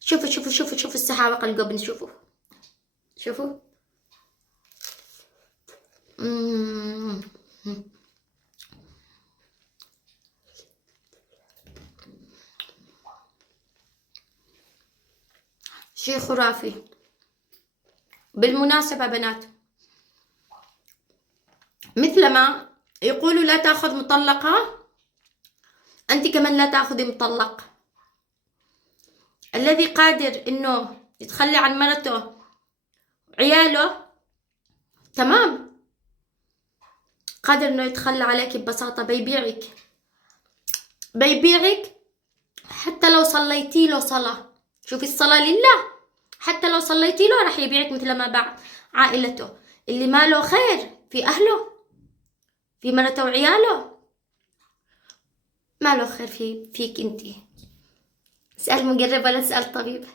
شوفوا شوفوا شوفوا شوفوا السحابق الجبن، شوفوا شوفوا. شيء خرافي. بالمناسبة بنات، مثلما يقولوا لا تاخذ مطلقة، انت كمان لا تاخذي مطلق. الذي قادر انه يتخلى عن مرته وعياله تمام، قادر انه يتخلى عليك ببساطة، بيبيعك حتى لو صليتي له صلاة. شوفي الصلاة لله، حتى لو صليتي له راح يبيعك مثل ما باع عائلته. اللي ما له خير في أهله، في مرته وعياله، ما له خير فيك انتي. اسأل مقرب ولا اسأل طبيب.